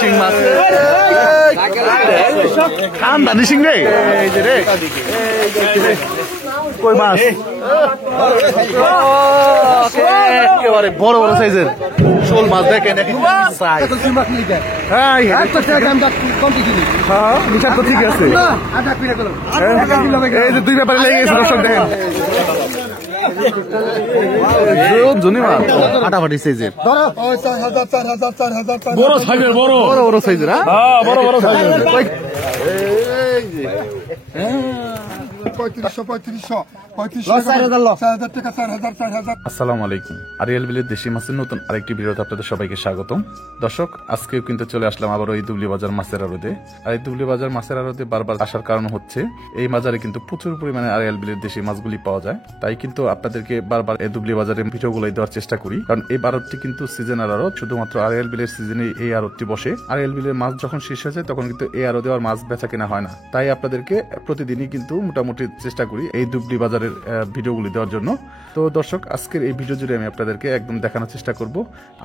শিং মাছ খানদানি শিং রে রে কই মাছ একেবারে বড় বড় সাইজের শোল মাছ দেখেন হ্যাঁ নিশার তো ঠিক আছে এই যে দুই ব্যাপারে লেগে গেছে দর্শক দেখেন জনি মাছ ফাটাফাটি সাইজের বড় সাইজের বড় বড় সাইজের হ্যাঁ বড় বড় সাইজের আসসালামু আলাইকুম। আরিয়াল বিলের দেশি মাছের নতুন আরেকটি ভিডিওতে আপনাদের সবাইকে স্বাগতম। দর্শক, আজকেও কিন্তু চলে আসলাম আবার এই দুবলি বাজার মাছের আড়তে। আর এই দুবলি বাজার মাছের আড়তে বারবার আসার কারণ হচ্ছে এই বাজারে কিন্তু প্রচুর পরিমাণে আরিয়াল বিলের দেশি মাছগুলি পাওয়া যায়। তাই কিন্তু আপনাদেরকে বারবার এই দুবলি বাজারে ভিডিওগুলো দেওয়ার চেষ্টা করি, কারণ এই আড়তটি কিন্তু সিজনাল আড়ত। শুধুমাত্র আরিয়াল বিলের সিজনে এই আড়তটি বসে। আরিয়াল বিলের মাছ যখন শেষ হয়ে যায় তখন কিন্তু এই আড়তে আর মাছ বেচা কেনা হয় না। তাই আপনাদেরকে প্রতিদিনই কিন্তু মোটামুটি চেষ্টা করি এই দুবলি বাজারের ভিডিওগুলি দেওয়ার জন্য। তো দর্শক, আজকের এই ভিডিও জুড়ে আমি আপনাদেরকে একদম দেখানোর চেষ্টা করব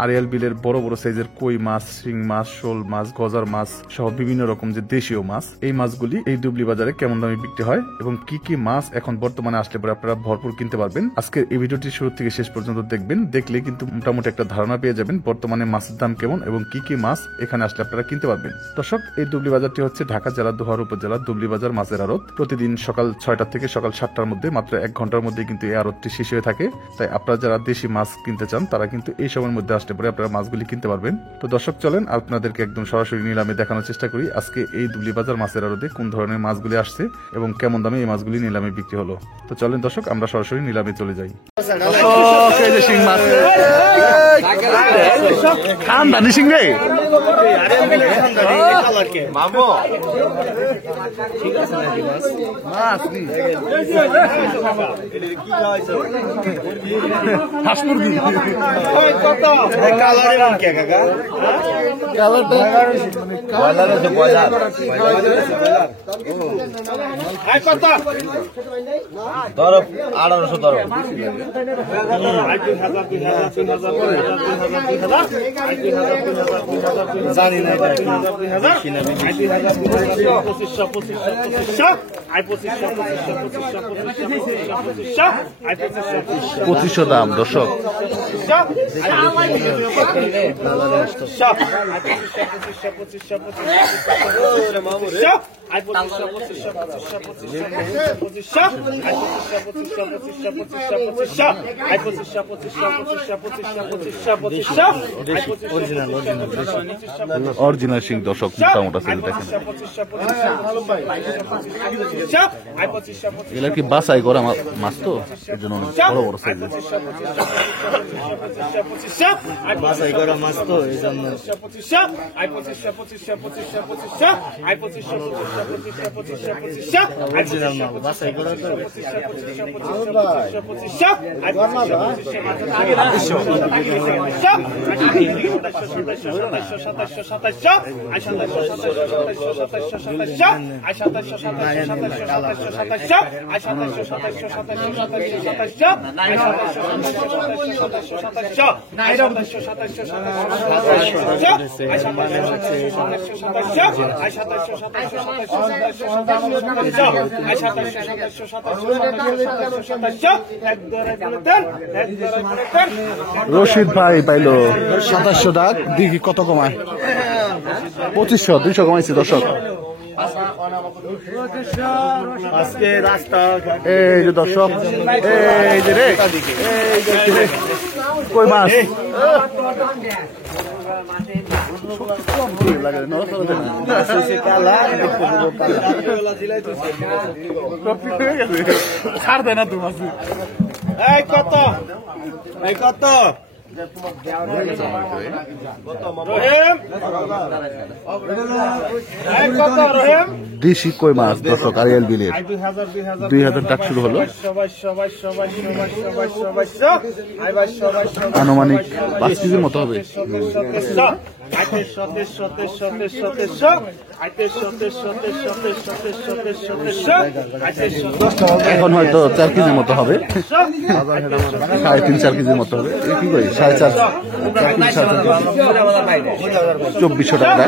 আরিয়াল বিলের বড় বড় সাইজের কই মাছ, শিং মাছ, শোল মাছ, গজার মাছ সহ বিভিন্ন রকম যে দেশীয় মাছ, এই মাছগুলি এই দুবলি বাজারে কেমন দামে বিক্রি হয় এবং কি কি মাছ এখন বর্তমানে আসলে পরে আপনারা ভরপুর কিনতে পারবেন। আজকের এই ভিডিওটি শুরু থেকে শেষ পর্যন্ত দেখবেন, দেখলে কিন্তু মোটামুটি একটা ধারণা পেয়ে যাবেন বর্তমানে মাছের দাম কেমন এবং কি কি মাছ এখানে আসলে আপনারা কিনতে পারবেন। দর্শক, এই দুবলি বাজারটি হচ্ছে ঢাকা জেলা দোহার উপজেলার দুবলি বাজার মাছের আড়ত। প্রতিদিন সকাল 6টা থেকে সকাল 7টার মধ্যে মাত্র 1 ঘন্টার মধ্যে কিন্তু এই আড়তটি শেষ হয়ে থাকে। তাই আপনারা যারা দেশি মাছ কিনতে চান তারা কিন্তু এই সময়ের মধ্যে আসলে পরে আপনারা মাছগুলি কিনতে পারবেন। তো দর্শক, চলেন আপনাদেরকে একদম সরাসরি নিলামে দেখানোর চেষ্টা করি আজকে এই দুবলি বাজার মাছের আড়তে কোন ধরনের মাছগুলি আসছে এবং কেমন দামে এই মাছগুলি নিলামে বিক্রি হলো। তো চলেন দর্শক, আমরা সরাসরি নিলামে চলে যাই। শিং মাছ খানদানি শিং রে জানি না পঁচিশশো দাম দর্শক। অরিজিনাল শিং দর্শক, মোটামোটা সাইজ দেখেন। এগুলা কি বাছাই করা মাছ, তো এর জন্য বড় বড় সাইজ বাছাই করা মাছ, তো এই জন্য বাছাই করা রশিদ ভাই পাইলো 2700 টাকা। দেখি কত কমায়। 2500 200 কমাইছে দর্শক। আজকে রাস্তা এই যে দর্শক, এই যে রে কই মাছ ছাড় দেয় না তুমি মাছ। এই কত, এই কত দেশি কই মাছ দর্শক আরিয়াল বিলের 2000 টাকা শুরু হলো। আনুমানিক 5 কেজির মতো হবে। এখন হয়তো 4 কেজির মতো হবে, 3.5-4 কেজির মতো হবে। কি করি 4.5 2400 টাকা।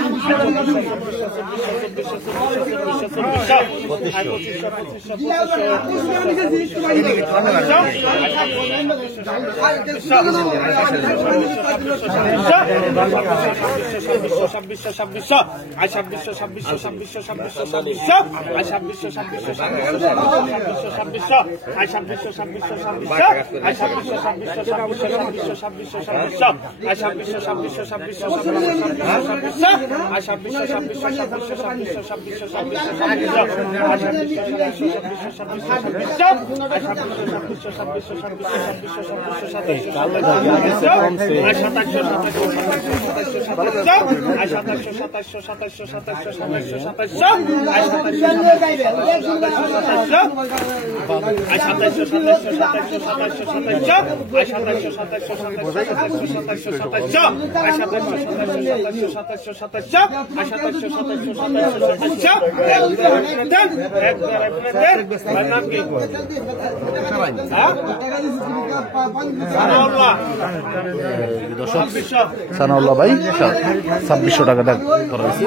সানাউল্লাহ ভাই 2600 টাকা দাম করা হয়েছে।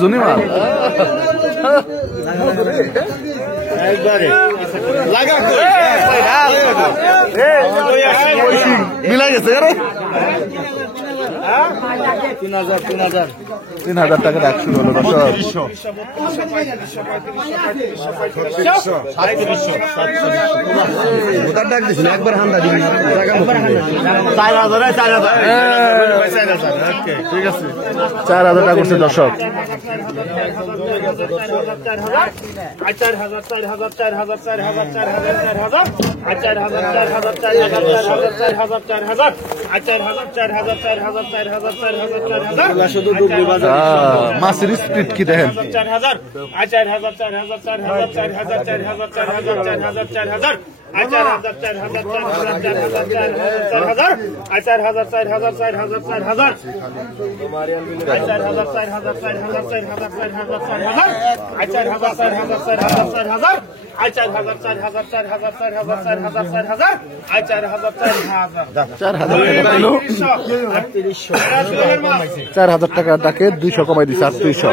জুনিমাল মিলাই গেছে 3000 টাকা রাখ শুরু হলো। ডাক দিছিল একবার হান্দা দিন ঠিক আছে 4000 টাকা করছে দর্শক। 4,000 মাছের স্পিড কি দেখেন। 4,000 টাকা ডাকে 200 কমাই দিচ্ছে 3800।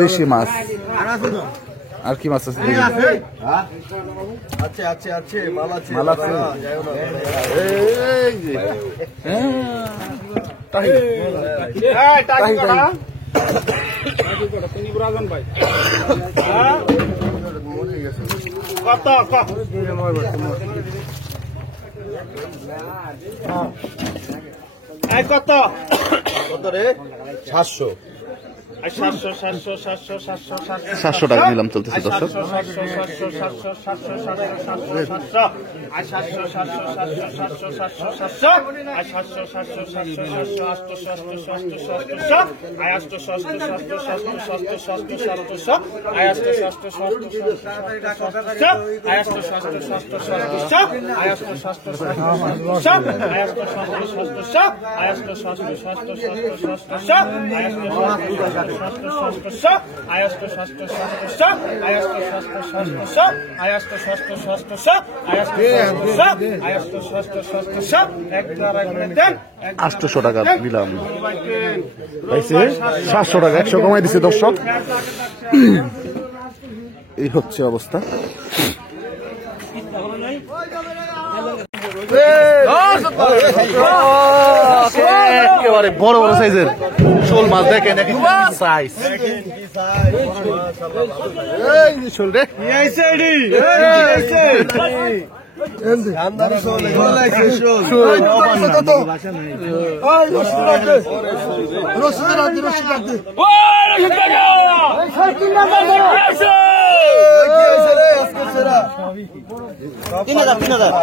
দেশি মাছ আর কি মাছ আছে? মাল আছে। কত কত রে 700 700 টাকা নিলাম চলতেছে দর্শক। আটশো টাকা দিলাম 700 টাকা 100 কমাই দিছে দর্শক। এই হচ্ছে অবস্থা। একেবারে বড় বড় সাইজের শোল মাছ দেখেন সাইজ। শোল রে 3,000 3,000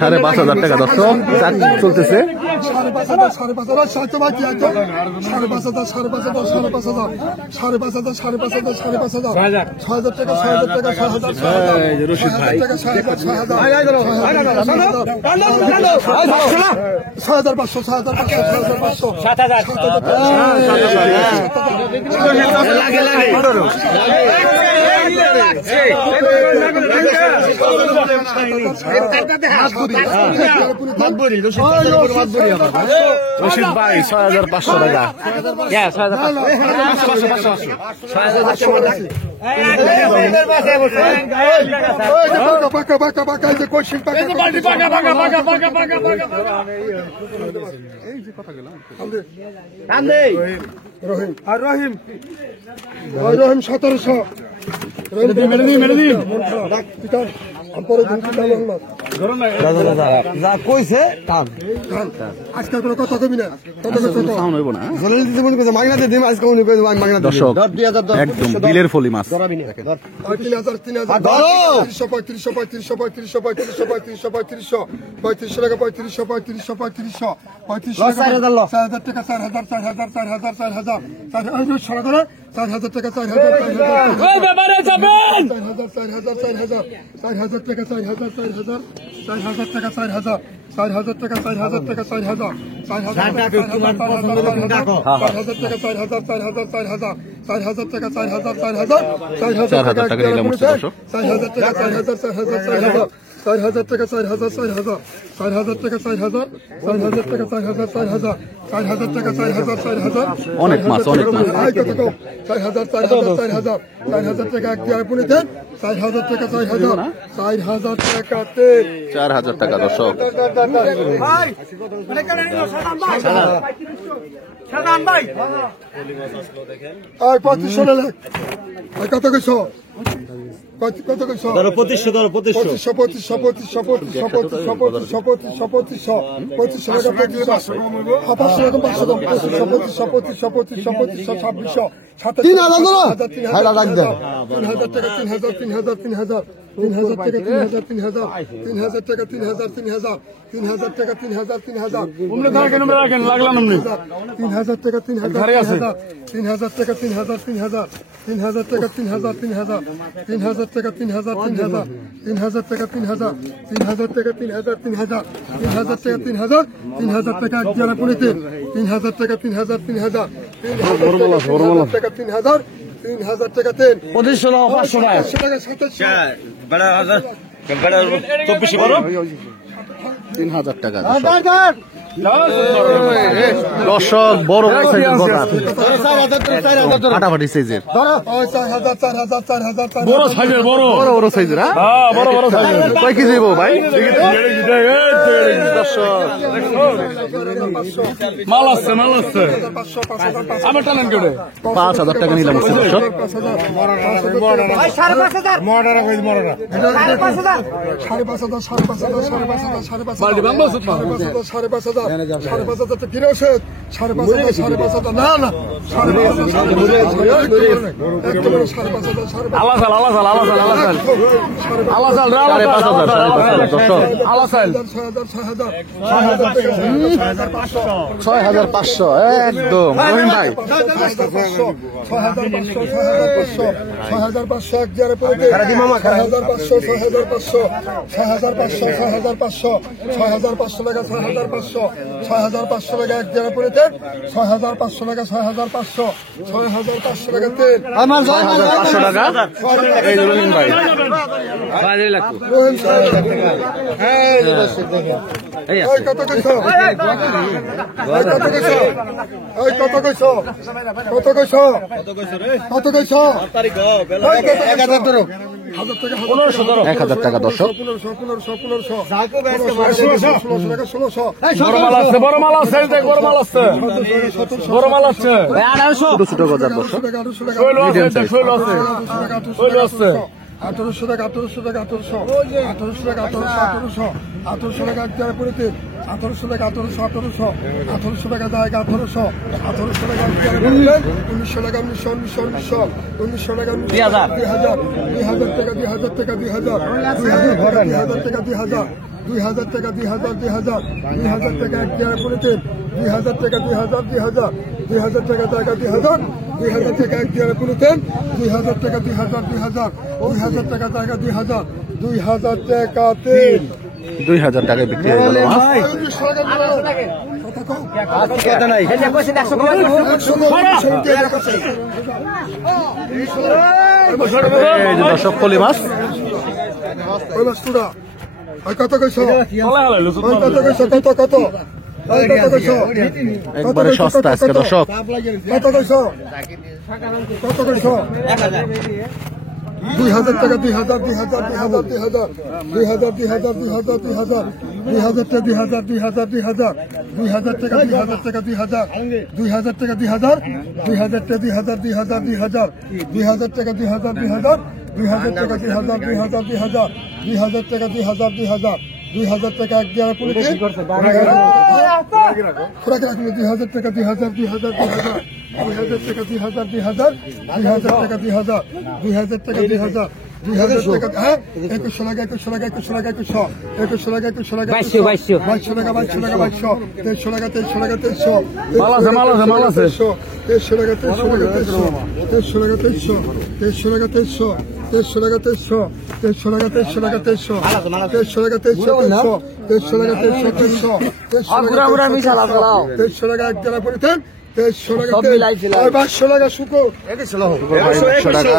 5,500 টাকা দর্শক চলতেছে। 6,500 টাকা। রহিম 1700 কইছে কাম আজকাল কোনো কথা কবি না মাগনাতে দিন আজকে উনি কইছে মাগনা দর্শক একদম বিলের ফলি মাছ। 3,000 অনেক মাছ, অনেক মাছ। 4,000 টাকা এক দিয়ে পুনে দেন। 4,000 টাকা 4,000 টাকা দর্শক। আর 2500 লেখ কত কইছো? কত কইছো? 2500 ধরো 2500 3,000 টাকা দর্শক। বড় সাইজের বাজার, ফাটাফাটি সাইজের, বড় সাইজের, বড় সাইজের। কয় কেজি ভাই? দর্শক মাল আসছে, মাল আসছে। আমার ট্যালেন্ট করে 5,000 টাকা নিলাম দর্শক। 6,500 একদম রহিম ভাই। 6,500 টাকা। এই রহিম ভাই কত কইছো? কত কইছো? কত কইছো? কত কইছো? 11 ধরো 1000 টাকা 1000 টাকা দর্শক। 1500 বড় মাল আছে, বড় মাল আছে, দেখ বড় মাল আছে, বড় মাল আছে, ছোট ছোট গজার দর্শক। শৈল আছে, দেখ শৈল আছে, শৈল আছে। 1800 টাকা 1800 টাকা 1800 টাকা 1800 টাকা একবারে পড়েতে 1800 টাকা 1800 টাকা জায়গা 1800 টাকা একবারে 1900 টাকা 1900 টাকা 2000 টাকা 2000 টাকা 2000 টাকা 2000 টাকা 2000 টাকা একবারে পড়েতে 2000 টাকা 2000 টাকা জায়গা 2000 টাকা একবারে পড়েতে 2000 টাকা 2000 টাকা জায়গা 2000 টাকাতে 2000 টাকায় বিক্রি হয়ে গেল মাছ। এই যে দর্শক পলি মাছ। কত কইছ একবারে সস্তা আজকে দর্শক। কত কইছ 2000 টাকা 2000 টাকা 2000 টাকা 2000 টাকা এক দেওয়ার পরে 2000 টাকা 2000 টাকা হ্যাঁ 2100 টাকা 2100 টাকা 2100 টাকা 2100 টাকা 2100 টাকা 2200 টাকা 2300 টাকা 2300 টাকা 2300 মাল আছে, মাল আছে, মাল আছে। 2300 টাকা 2300 টাকা 2300 টাকা 2300 টাকা 2300 টাকা 2300 টাকা 2300 টাকা 2300 টাকা এক জেলা পড়ে 2300 টাকা 2200 টাকা শুকো 2200 টাকা।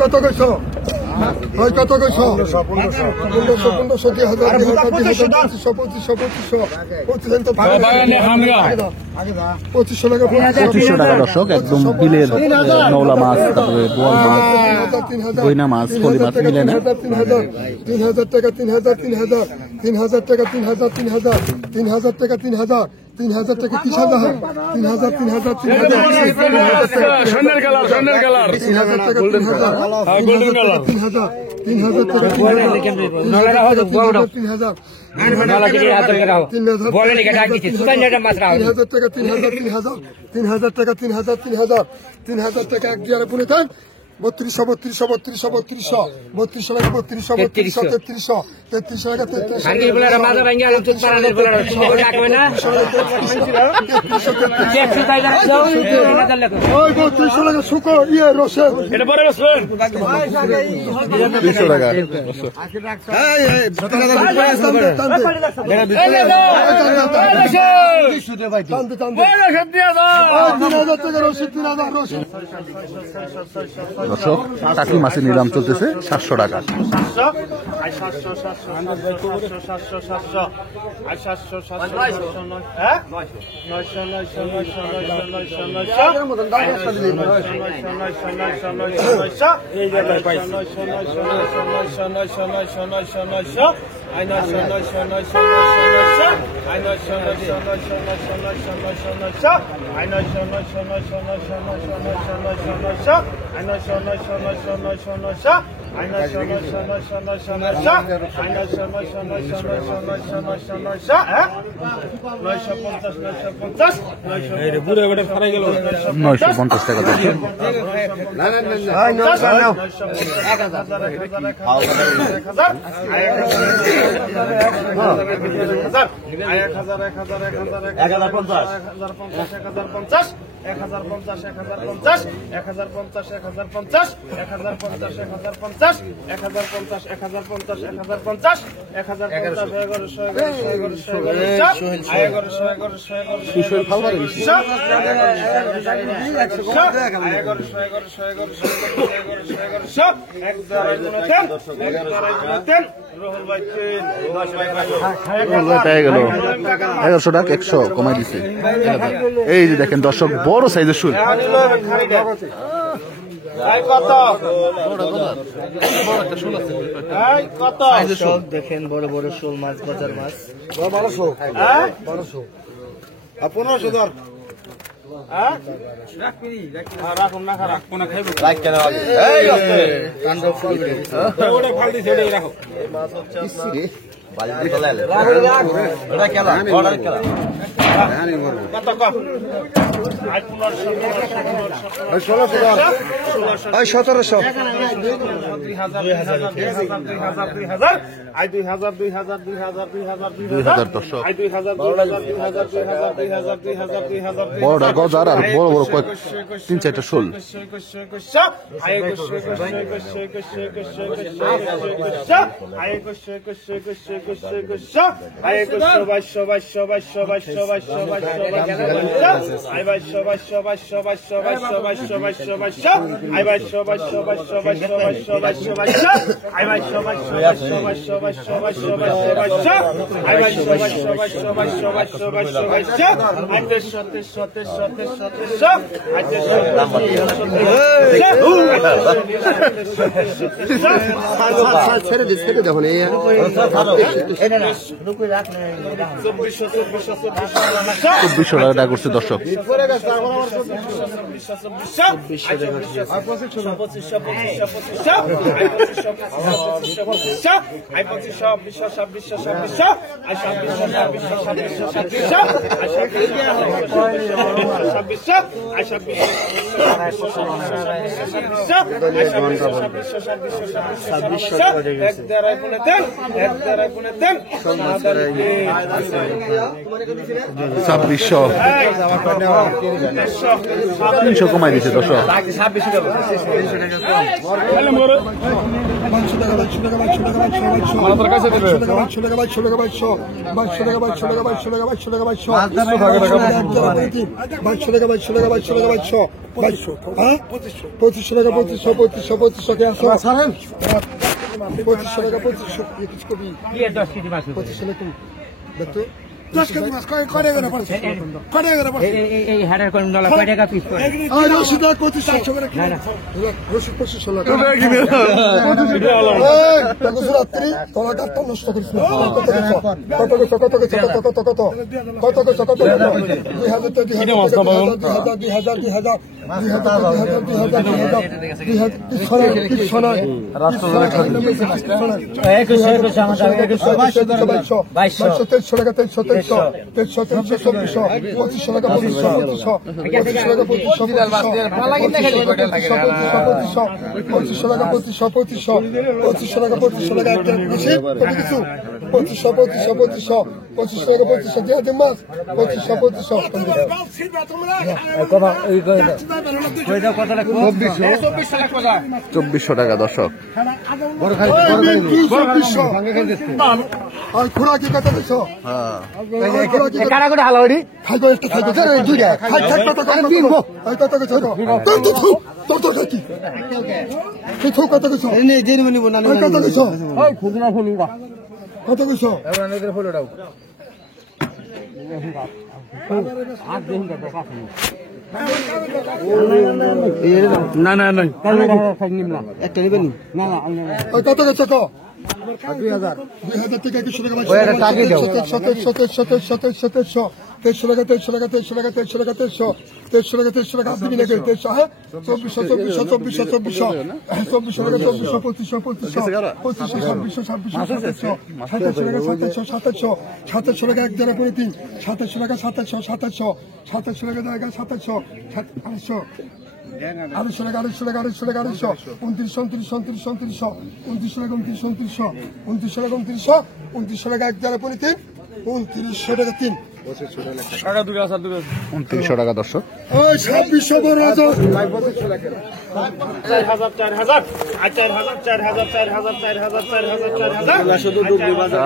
কত কইছ 2500 টাকা 2500 টাকা দর্শক। একদম বিলের নওলা মাছ, তারপরে বোয়াল মাছ, গইনা মাছ, পলি মাছ মিলে না। 3000 টাকা 3000 টাকা 3000 টাকা 3000 টাকা 3000 টাকা 30,000 3000 সোনার কালার, সোনার কালার, 3000 টাকা 3000 গোল্ডেন কালার। 3000 টাকা 3000 টাকা এক জিয়ারে পুনে থাক 3200 টাকা 3200 টাকা 3200 টাকা শুকর ইয়ে রসে এটা পরে বসবেন। 200 টাকা। টাকা রসিদ 3000 রসিদ দর্শক টাকি মাছের নিলাম চলতেছে 700 টাকা। 950 টাকা দর্শক। 1050 1050 1050 1050 1050 1050 1050 1050 1050 পেয়ে গেল 1100 টাকা 100 কমাই দিছে। এই যে দেখেন দর্শক বড় সাইজের শুল দেখেন বড় বড় শোল মাছ, বাজার মাছ। 1500 ধর। ওই 1700 2000 দর্শক বড় গজার আর বড় বড় কয়েক 3-4টা শোল ছেড়ে দেখো 2400 টাকা করছে দর্শক। ছাব্বিশশো 300 কমাই দিছে দর্শক। চব্বিশশো টাকা দর্শক। খোরাকি কত দিছো? কারা করে হালাওড়ি খাইগো একটু খাইগো দুইটা খাই খাই কত কত বিনবো কত কত তো খাকি তুই তো কত কত নে জেনি মনি বনা কত কত ওই খুদনা ফুলুবা কত কত এবার নদের ফলোটাও আজ দেখুন তো কাছে না না না একটা নেবেন না না কত কত কত 2000 থেকে কিছু টাকা ওই একটা টাকা দাও 2900 টাকা 3 2900 টাকা দর্শক। ওই 2600 বড় বাজার 4000 4000 4000 4000 4000 4000 4000 4000 শুধু ডুবলি বাজার